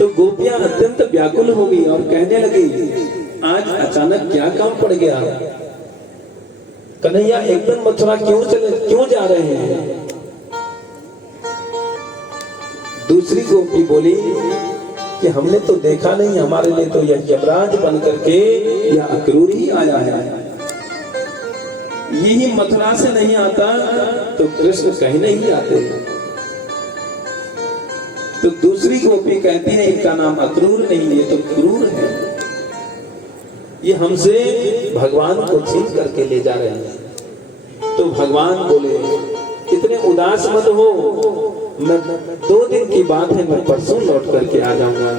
तो गोपियां अत्यंत व्याकुल हो गई और कहने लगी, आज अचानक क्या काम पड़ गया? कन्हैया एकदम मथुरा क्यों जा रहे हैं? दूसरी गोपी बोली कि हमने तो देखा नहीं, हमारे लिए तो यह यमराज बन करके यह अक्रूर ही आया है। यही मथुरा से नहीं आता तो कृष्ण कहीं नहीं आते। तो दूसरी गोपी कहती है, इनका नाम अक्रूर नहीं, ये तो क्रूर है, ये हमसे भगवान को छीन करके ले जा रहे हैं। तो भगवान बोले, इतने उदास मत हो, मैं 2 दिन की बात है, मैं परसों लौट करके आ जाऊंगा।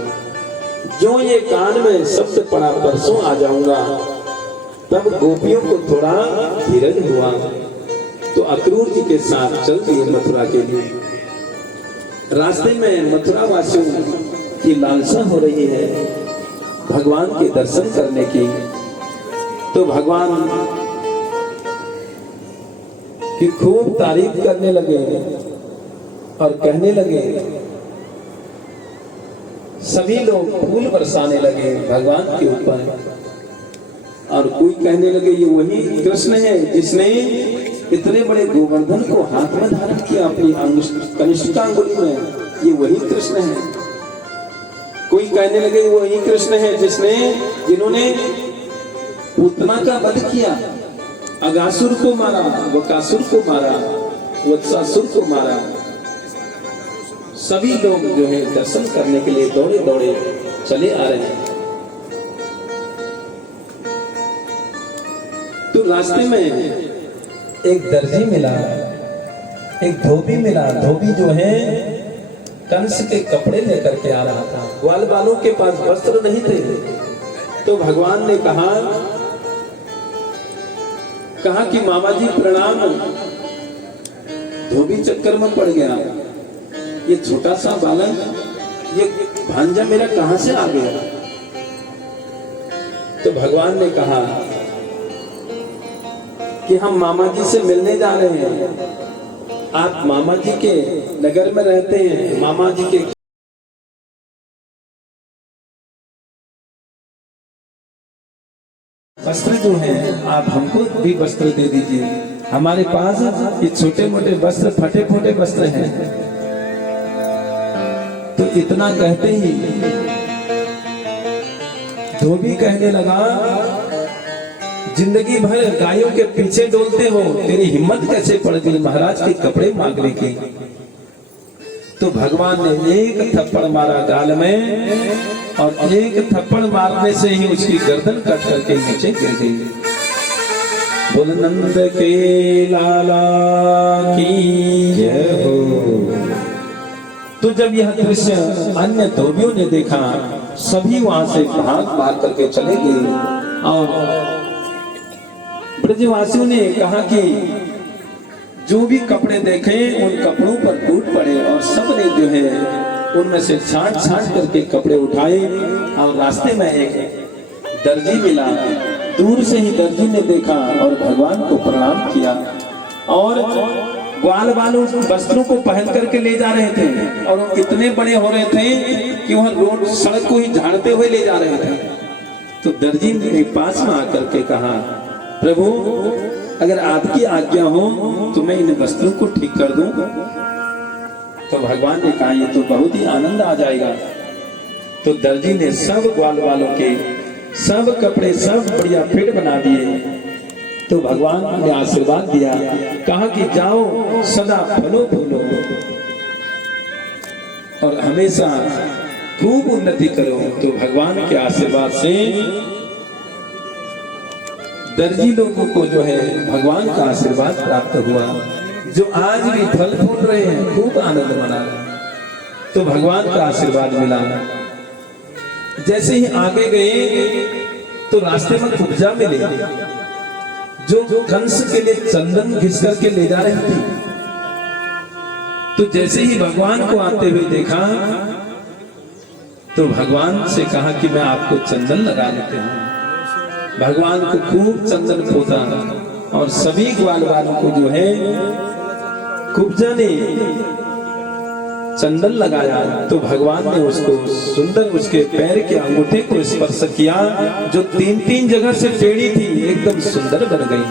जो ये कान में शब्द पड़ा, परसों आ जाऊंगा। तब गोपियों को थोड़ा धीरज हुआ तो अक्रूर जी के साथ चल दिए मथुरा के लिए। रास्ते में मथुरा वासियों की लालसा हो रही है भगवान के दर्शन करने की। तो भगवान की खूब तारीफ करने लगे और कहने लगे, सभी लोग फूल बरसाने लगे भगवान के ऊपर। और कोई कहने लगे, ये वही कृष्ण है जिसने इतने बड़े गोवर्धन को हाथ में धारण किया अपनी कनिष्ठांगुली में, ये वही कृष्ण है। कोई कहने लगे, वही कृष्ण है जिन्होंने पूतना का वध किया, अगासुर को मारा, वकासुर को मारा, वत्सासुर को मारा। सभी लोग जो है दर्शन करने के लिए दौड़े दौड़े चले आ रहे हैं। तो रास्ते में एक दर्जी मिला, एक धोबी मिला। धोबी जो है कंस के कपड़े लेकर के आ रहा था। ग्वाल बालों के पास वस्त्र नहीं थे। तो भगवान ने कहा कि मामा जी प्रणाम। धोबी चक्कर में पड़ गया, ये छोटा सा बालक, ये भांजा मेरा कहां से आ गया? तो भगवान ने कहा कि हम मामा जी से मिलने जा रहे हैं। आप मामा जी के नगर में रहते हैं, मामा जी के वस्त्र जो हैं आप हमको भी वस्त्र दे दीजिए। हमारे पास ये छोटे मोटे वस्त्र, फटे फटे वस्त्र हैं। तो इतना कहते ही धोबी कहने लगा, जिंदगी भर गायों के पीछे डोलते हो, तेरी हिम्मत कैसे पड़ गई महाराज के कपड़े मांगने की? तो भगवान ने एक थप्पड़ मारा गाल में और एक थप्पड़ मारने से ही उसकी गर्दन कट करके नीचे गिर गई। बोल नंद के लाला की जय हो। तो जब यह दृश्य अन्य धोबियों ने देखा, सभी वहां से भाग करके चले गए। और ब्रजवासियों ने कहा कि जो भी कपड़े देखे उन कपड़ों पर टूट पड़े। और सबने जो है उनमें से छांट करके कपड़े उठाए। और रास्ते में एक दर्जी मिला। दूर से ही दर्जी ने देखा और भगवान को प्रणाम किया। और ग्वाल बालों वस्त्रों को पहन करके ले जा रहे थे। और वो इतने बड़े हो रहे थे कि वह रोड सड़क को ही झाड़ते हुए ले जा रहे थे। तो दर्जी ने पास में आकर के कहा, प्रभु अगर आपकी आज्ञा हो तो मैं इन वस्त्रों को ठीक कर दूं। तो भगवान ने कहा, ये तो बहुत ही आनंद आ जाएगा। तो दर्जी ने सब ग्वाल वालों के सब कपड़े सब बढ़िया फिट बना दिए। तो भगवान ने आशीर्वाद दिया, कहा कि जाओ सदा फलो फूलो और हमेशा खूब उन्नति करो। तो भगवान के आशीर्वाद से दर्जी लोगों को जो है भगवान का आशीर्वाद प्राप्त हुआ, जो आज भी फल फूल रहे हैं, खूब आनंद मना रहे हैं। तो भगवान का आशीर्वाद मिला। जैसे ही आगे गए तो रास्ते में कुब्जा मिले, जो कंस के लिए चंदन घिस करके ले जा रही थी। तो जैसे ही भगवान को आते हुए देखा तो भगवान से कहा कि मैं आपको चंदन लगा लेते हूँ। भगवान को खूब चंदन पोता और सभी ग्वाल वालों को जो है कुब्जा ने चंदन लगाया तो भगवान ने उसको सुंदर उसके पैर के अंगूठे को स्पर्श किया, जो 3-3 जगह से टेढ़ी थी एकदम सुंदर बन गई।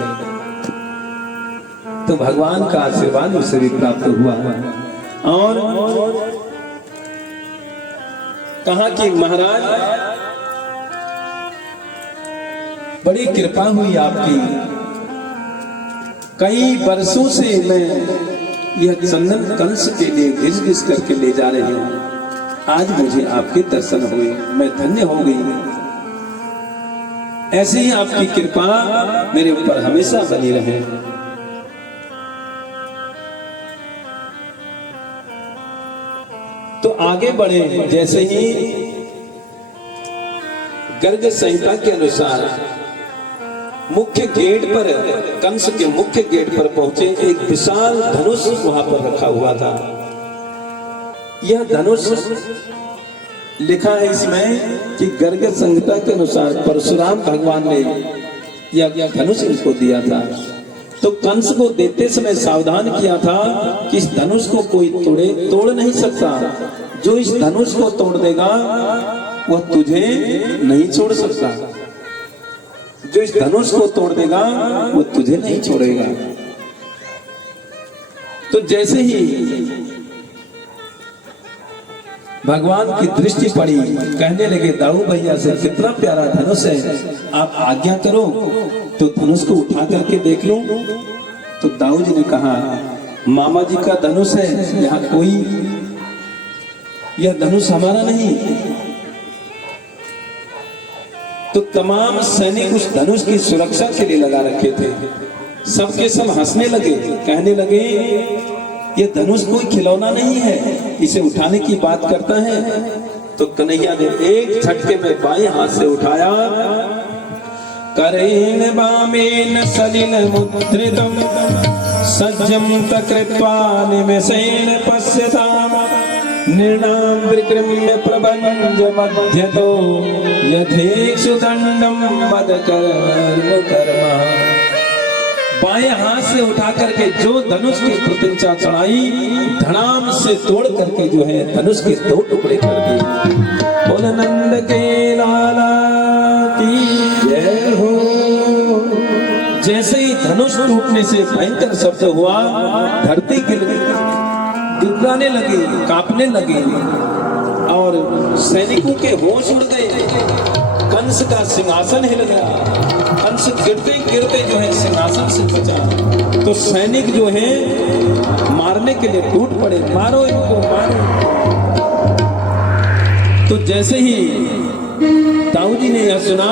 तो भगवान का आशीर्वाद उसे भी प्राप्त हुआ। और कहा कि महाराज बड़ी कृपा हुई आपकी, कई वर्षों से मैं यह चंदन कंस के लिए घिस घिस करके ले जा रही हूं, आज मुझे आपके दर्शन हुए, मैं धन्य हो गई। ऐसे ही आपकी कृपा मेरे ऊपर हमेशा बनी रहे। तो आगे बढ़े, जैसे ही गर्ग संहिता के अनुसार मुख्य गेट पर, कंस के मुख्य गेट पर पहुंचे, एक विशाल धनुष वहां पर रखा हुआ था। यह धनुष लिखा है इसमें कि गर्ग संहिता के अनुसार परशुराम भगवान ने यह धनुष इनको दिया था। तो कंस को देते समय सावधान किया था कि इस धनुष को कोई तोड़ नहीं सकता, जो इस धनुष को तोड़ देगा वह तुझे नहीं छोड़ सकता, जो इस धनुष को तोड़ देगा वो तुझे नहीं छोड़ेगा। तो जैसे ही भगवान की दृष्टि पड़ी, कहने लगे दाऊ भैया से, कितना प्यारा धनुष है, आप आज्ञा करो तो धनुष को उठा करके देख लो। तो दाऊ जी ने कहा, मामा जी का धनुष है, यहाँ कोई, यह धनुष हमारा नहीं। तो तमाम सैनिक उस धनुष की सुरक्षा के लिए लगा रखे थे। सबके सब हंसने लगे, कहने लगे ये धनुष कोई खिलौना नहीं है, इसे उठाने की बात करता है। तो कन्हैया ने एक झटके में बाएं हाथ से उठाया, करेण वामेन सलिल मुद्रितम सज्जम तकृत्वा निमेषेण पश्यताम निर्णाम विक्रम्य प्रबंध मध्यतो यथेक्षु दंडम मदकर्म कर्मा। बाएं हाथ से उठा करके जो धनुष की प्रतिष्ठा चढ़ाई, धड़ाम से तोड़ करके जो है धनुष के 2 टुकड़े कर दिए। बोल नंद के लाला की जय हो। जैसे ही धनुष टूटने से भयंकर शब्द हुआ, धरती गिड़गिड़ाने लगी, कांपने लगी और सैनिकों के होश उड़ गए। कंस का सिंहासन हिल गया, कंस गिरते गिरते जो है सिंहासन से बचा। तो सैनिक जो है मारने के लिए टूट पड़े, मारो इनको, मारो। तो जैसे ही दाऊ जी ने यह सुना,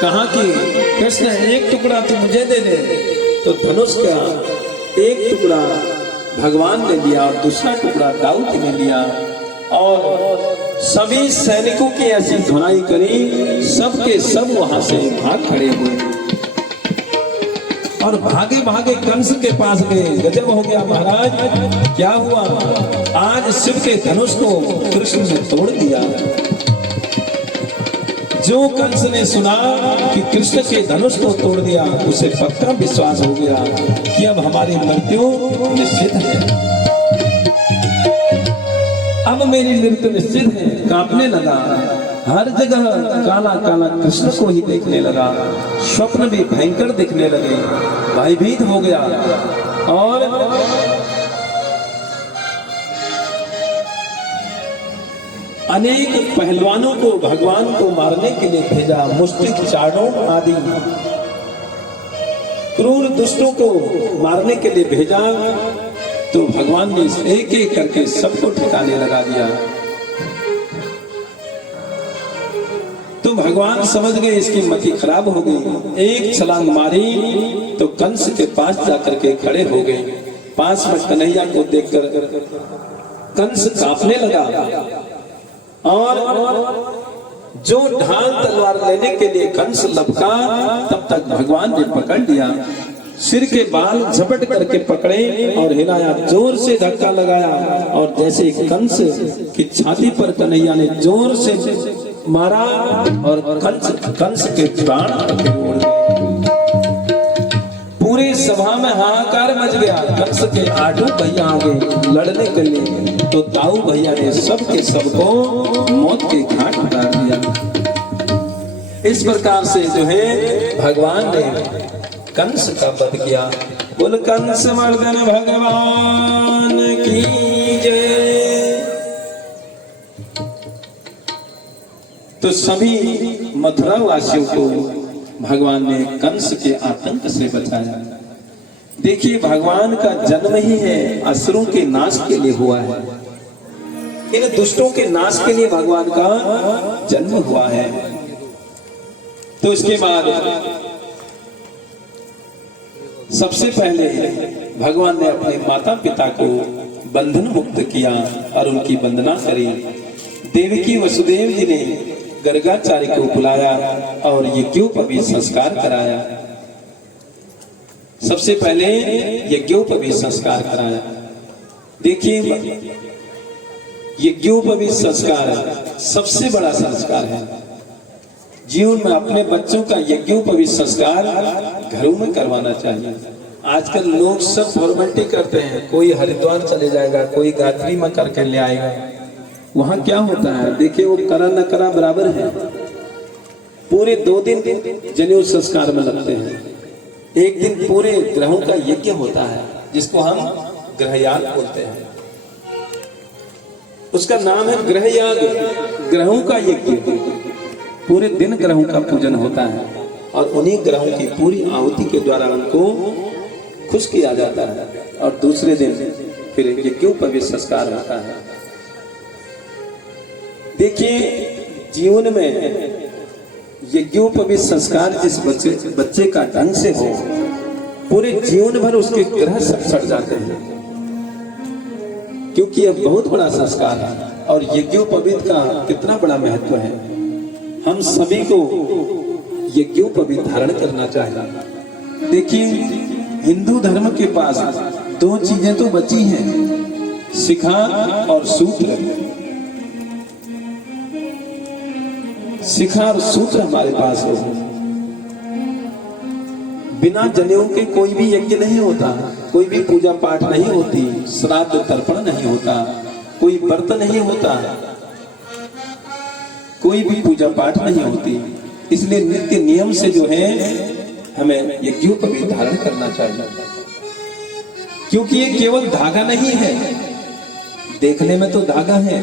कहा कि कृष्ण एक टुकड़ा तो मुझे दे दे। तो धनुष का एक टुकड़ा भगवान ने लिया और दूसरा टुकड़ा दाऊ जी ने लिया और सभी सैनिकों की ऐसी धुनाई करी, सबके सब वहां से भाग खड़े हुए और भागे भागे कंस के पास गए। गजब हो गया महाराज, क्या हुआ, आज शिव के धनुष को कृष्ण ने तोड़ दिया। जो कंस ने सुना कि कृष्ण के धनुष को तोड़ दिया, उसे पक्का विश्वास हो गया कि अब हमारी मृत्यु निश्चित है, अब मेरी मृत्यु निश्चित है। कांपने लगा, हर जगह काला काला कृष्ण को ही देखने लगा, स्वप्न भी भयंकर दिखने लगे, भयभीत हो गया। और अनेक पहलवानों को भगवान को मारने के लिए भेजा, मुष्टिक, चाणों आदि क्रूर दुष्टों को मारने के लिए भेजा। तो भगवान ने एक एक करके सबको ठिकाने लगा दिया। तो भगवान समझ गए इसकी मति खराब हो गई, एक छलांग मारी तो कंस के पास जाकर के खड़े हो गए। पास में कन्हैया को देखकर कंस कांपने लगा और जो ढाल तलवार लेने के लिए कंस लपका, तब तक भगवान ने पकड़ लिया, सिर के बाल झपट करके पकड़े और हिलाया, जोर से धक्का लगाया और जैसे कंस की छाती पर कन्हैया ने जोर से मारा और कंस के प्राण उड़ गए। पूरे सभा में हाहाकार मच गया। कंस के 8 भैया आ गए लड़ने के लिए, तो ताऊ भैया ने सबके सबको मौत के घाट उतार दिया। इस प्रकार से जो है भगवान ने कंस का वध किया। बोल कंस मर्दन भगवान की जय। तो सभी मथुरा वासियों को भगवान ने कंस के आतंक से बचाया। देखिए भगवान का जन्म ही है असुरों के नाश के लिए हुआ है। इन दुष्टों के नाश के लिए भगवान का जन्म हुआ है। तो इसके बाद सबसे पहले भगवान ने अपने माता पिता को बंधन मुक्त किया और उनकी वंदना करी। देवकी वसुदेव जी ने गर्गाचार्य को बुलाया और यज्ञोपवीत संस्कार कराया। सबसे पहले यज्ञोपवीत संस्कार कराया। देखिए यज्ञोपवीत संस्कार सबसे बड़ा संस्कार है। जीवन में अपने बच्चों का यज्ञोपवीत संस्कार घरों में करवाना चाहिए। आजकल लोग सब फॉर्मेलिटी करते हैं, कोई हरिद्वार चले जाएगा, कोई गायत्री में करके ले आएगा। वहां क्या होता है देखिए, वो करा न करा बराबर है। पूरे 2 दिन जनेऊ संस्कार में लगते हैं। एक दिन पूरे ग्रहों का यज्ञ होता है जिसको हम ग्रहयाग बोलते हैं। उसका नाम है ग्रहयाग, ग्रहों का यज्ञ। पूरे दिन ग्रहों का पूजन होता है और उन्हीं ग्रहों की पूरी आहुति के द्वारा उनको खुश किया जाता है। और दूसरे दिन फिर यज्ञोपवीत संस्कार होता है। देखिए जीवन में यज्ञोपवीत संस्कार जिस बच्चे का ढंग से हो, पूरे जीवन भर उसके ग्रह सब सड़ जाते हैं, क्योंकि यह बहुत बड़ा संस्कार है। और यज्ञोपवीत का कितना बड़ा महत्व है। हम सभी को यज्ञोपवीत धारण करना चाहिए। देखिए हिंदू धर्म के पास 2 चीजें तो बची हैं, शिखा और सूत्र। शिखा और सूत्र हमारे पास हो। बिना जनेऊ के कोई भी यज्ञ नहीं होता, कोई भी पूजा पाठ नहीं होती, श्राद्ध तर्पण नहीं होता, कोई व्रत नहीं होता, कोई भी पूजा पाठ नहीं होती। इसलिए नित्य नियम से जो है हमें यज्ञोपवीत धारण करना चाहिए, क्योंकि ये केवल धागा नहीं है, देखने में तो धागा है,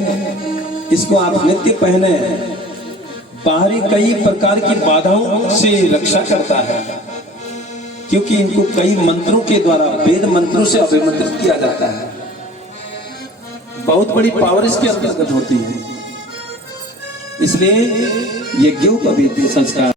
इसको आप नित्य पहने। बाहरी कई प्रकार की बाधाओं से रक्षा करता है, क्योंकि इनको कई मंत्रों के द्वारा, वेद मंत्रों से अभिमंत्रित किया जाता है। बहुत बड़ी पावर इसके अंतर्गत होती है। इसलिए यज्ञोपवीत संस्कार